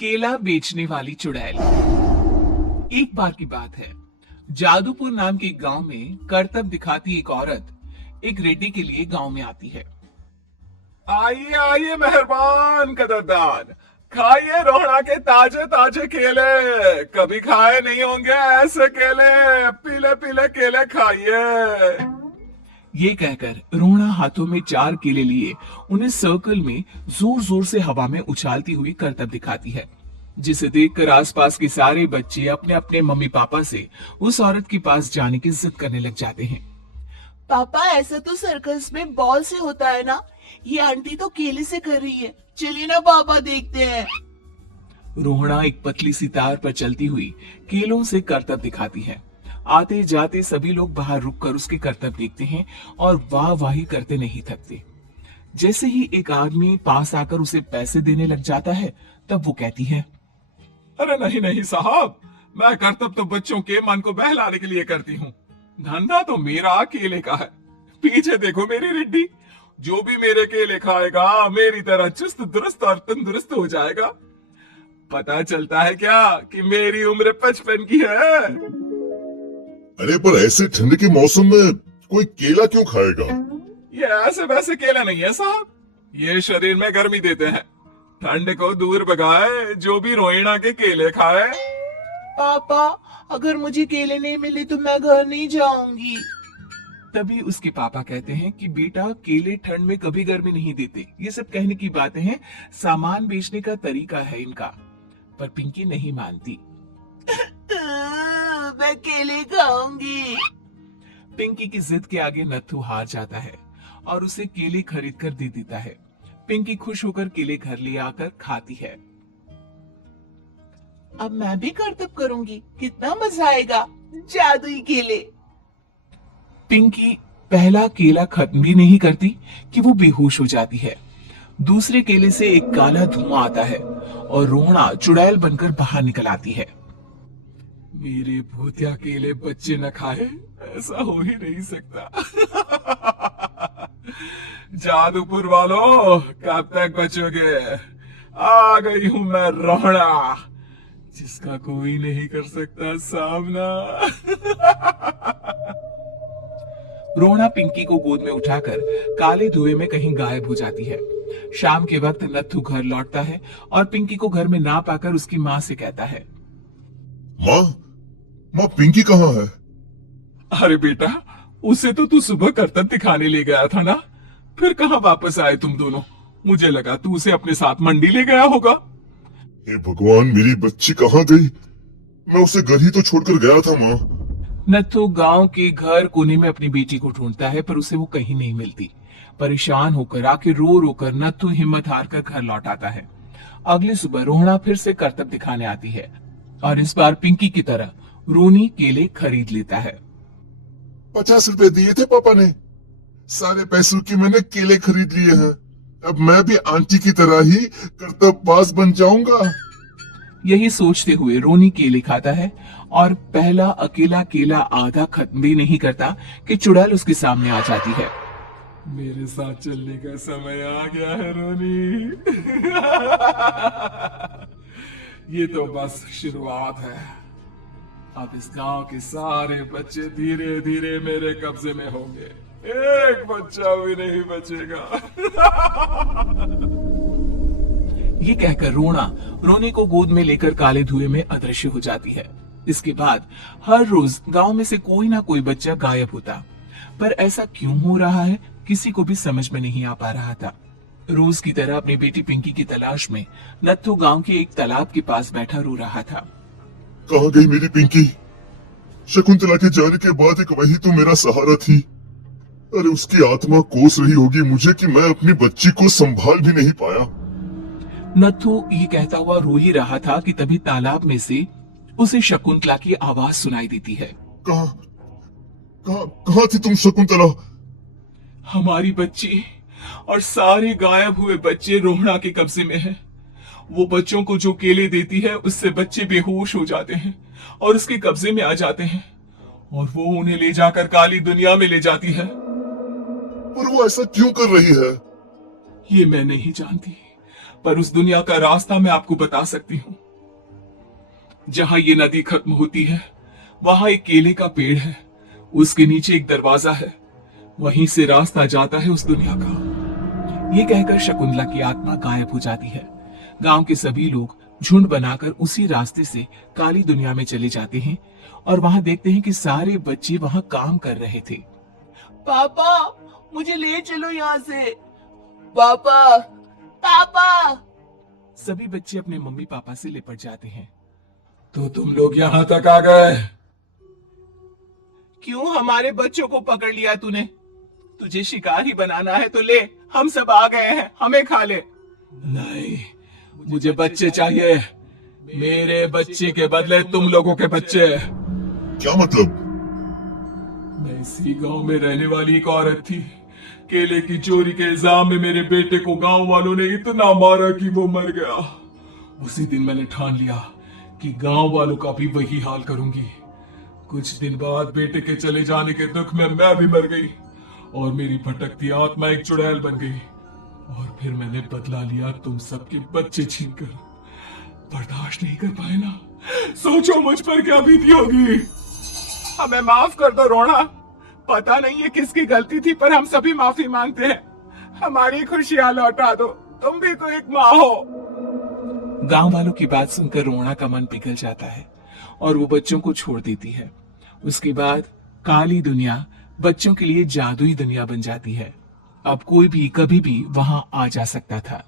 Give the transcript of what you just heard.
केला बेचने वाली चुड़ैल। एक बार की बात है, जादूपुर नाम के एक गांव में करतब दिखाती एक औरत एक रेड्डी के लिए गांव में आती है। आइए आइए मेहरबान कदरदान, खाइए रोहड़ा के ताजे ताजे केले। कभी खाए नहीं होंगे ऐसे केले। पीले पीले केले खाइए। ये कहकर रोहड़ा हाथों में 4 केले लिए उन्हें सर्कल में जोर जोर से हवा में उछालती हुई करतब दिखाती है, जिसे देखकर आसपास के सारे बच्चे अपने अपने मम्मी पापा से उस औरत के पास जाने की जिद करने लग जाते हैं। पापा, ऐसा तो सर्कस में बॉल से होता है ना? ये आंटी तो केले से कर रही है। चलिए ना पापा, देखते हैं। रोहड़ा एक पतली सी तार पर चलती हुई केलों से करतब दिखाती है। आते जाते सभी लोग बाहर रुककर उसके करतब देखते हैं और वाह वाही करते नहीं थकते। जैसे ही एक आदमी पास आकर उसे पैसे देने लग जाता है, तब वो कहती है, अरे नहीं नहीं साहब, मैं करतब तो बच्चों के मन को बहलाने के लिए करती हूँ। धंधा तो मेरा केले का है। पीछे देखो मेरी रिड्डी, जो भी मेरे केले खाएगा मेरी तरह चुस्त दुरुस्त और तंदुरुस्त हो जाएगा। पता चलता है क्या कि मेरी उम्र 55 की है। अरे पर ऐसे ठंड के मौसम में कोई केला क्यों खाएगा? ये ऐसे वैसे केला नहीं है साहब, ये शरीर में गर्मी देते हैं। ठंड को दूर भगाए जो भी रोहिणा के केले खाए। पापा, अगर मुझे केले नहीं मिले तो मैं घर नहीं जाऊंगी। तभी उसके पापा कहते हैं कि बेटा, केले ठंड में कभी गर्मी नहीं देते। ये सब कहने की बातें हैं, सामान बेचने का तरीका है इनका। पर पिंकी नहीं मानती। मैं केले खाऊंगी। पिंकी की जिद के आगे नत्थू हार जाता है और उसे केले खरीद कर दे देता है। पिंकी खुश होकर केले घर ले आकर खाती है। अब मैं भी करतब करूंगी, कितना मजा आएगा। जादुई केले। पिंकी पहला केला खत्म भी नहीं करती कि वो बेहोश हो जाती है। दूसरे केले से एक काला धुआं आता है और रोहड़ा चुड़ैल बनकर बाहर निकल आती है। मेरे भूतिया केले बच्चे न खाए, ऐसा हो ही नहीं सकता। जादूपुर वालों, कब तक बचोगे? आ गई हूं मैं रोहड़ा, जिसका कोई नहीं कर सकता सामना। रोहड़ा पिंकी को गोद में उठाकर काले धुएं में कहीं गायब हो जाती है। शाम के वक्त नत्थू घर लौटता है और पिंकी को घर में ना पाकर उसकी माँ से कहता है, माँ, माँ पिंकी कहाँ है? अरे बेटा, उसे तो तू सुबह करतब दिखाने ले गया था ना, फिर कहाँ वापस आए तुम दोनों? मुझे लगा तू उसे अपने साथ मंडी ले गया होगा। हे भगवान, मेरी बच्ची कहाँ गई? मैं उसे घर ही तो छोड़कर गया था माँ। नत्थू गांव के घर कोने में अपनी बेटी को ढूंढता है, पर उसे वो कहीं नहीं मिलती। परेशान होकर आखिर रो रो कर नत्थू हिम्मत हार कर घर लौट आता है। अगली सुबह रोहड़ा फिर से करतब दिखाने आती है और इस बार पिंकी की तरह रोनी केले खरीद लेता है। 50 रुपए दिए थे पापा ने, सारे पैसों की मैंने केले खरीद लिए हैं। अब मैं भी आंटी की तरह ही करतबबाज बन जाऊंगा। यही सोचते हुए रोनी केले खाता है और पहला अकेला केला आधा खत्म भी नहीं करता कि चुड़ैल उसके सामने आ जाती है। मेरे साथ चलने का समय आ गया है रोनी। ये तो बस शुरुआत है। अब इस गांव के सारे बच्चे धीरे धीरे मेरे कब्जे में होंगे। एक बच्चा भी नहीं बचेगा। ये कहकर रोनी को गोद में लेकर काले धुएं में अदृश्य हो जाती है। इसके बाद हर रोज गांव में से कोई ना कोई बच्चा गायब होता, पर ऐसा क्यों हो रहा है किसी को भी समझ में नहीं आ पा रहा था। रोज की तरह अपनी बेटी पिंकी की तलाश में नत्थू गांव के एक तालाब के पास बैठा रो रहा था। कहाँ गई मेरी पिंकी? शकुंतला के जाने के बाद एक वही तो मेरा सहारा थी। अरे उसकी आत्मा कोस रही होगी मुझे कि मैं अपनी बच्ची को संभाल भी नहीं पाया। नत्थू ये कहता हुआ रो ही रहा था कि तभी तालाब में से उसे शकुंतला की आवाज सुनाई देती है। कहाँ कहाँ कहाँ थी तुम शकुंतला? हमारी बच्ची और सारे गायब हुए बच्चे रोहड़ा के कब्जे में हैं। वो बच्चों को जो केले देती है उससे बच्चे बेहोश हो जाते हैं और उसके कब्जे में आ जाते हैं और वो उन्हें ले जाकर काली दुनिया में ले जाती है। पर वो ऐसा क्यों कर रही है? ये मैं नहीं जानती, पर उस दुनिया का रास्ता मैं आपको बता सकती हूँ। जहां ये नदी खत्म होती है वहां एक केले का पेड़ है, उसके नीचे एक दरवाजा है, वहीं से रास्ता जाता है उस दुनिया का। ये कहकर शकुंतला की आत्मा गायब हो जाती है। गांव के सभी लोग झुंड बनाकर उसी रास्ते से काली दुनिया में चले जाते हैं और वहां देखते हैं कि सारे बच्चे वहां काम कर रहे थे। पापा मुझे ले चलो यहाँ से। पापा पापा। सभी बच्चे अपने मम्मी पापा से लिपट जाते हैं। तो तुम लोग यहाँ तक आ गए? क्यों हमारे बच्चों को पकड़ लिया तूने? तुझे शिकारी बनाना है तो ले, हम सब आ गए हैं, हमें खा ले। नहीं, मुझे बच्चे चाहिए। मेरे बच्चे के बदले तुम लोगों के बच्चे। क्या मतलब? मैं इसी गांव में रहने वाली एक औरत थी। केले की चोरी के इल्जाम में मेरे बेटे को गांव वालों ने इतना मारा कि वो मर गया। उसी दिन मैंने ठान लिया कि गांव वालों का भी वही हाल करूंगी। कुछ दिन बाद बेटे के चले जाने के दुख में मैं भी मर गई और मेरी भटकती आत्मा एक चुड़ैल बन गई। और फिर मैंने बदला लिया तुम सबके बच्चे छीनकर। बर्दाश्त नहीं कर पाए ना? सोचो मुझ पर क्या बीती होगी। हमें माफ कर दो रोना, पता नहीं है किसकी गलती थी पर हम सभी माफी मांगते हैं। हमारी खुशियां लौटा दो, तुम भी तो एक माँ हो। गांव वालों की बात सुनकर रोना का मन पिघल जाता है और वो बच्चों को छोड़ देती है। उसके बाद काली दुनिया बच्चों के लिए जादुई दुनिया बन जाती है। अब कोई भी कभी भी वहां आ जा सकता था।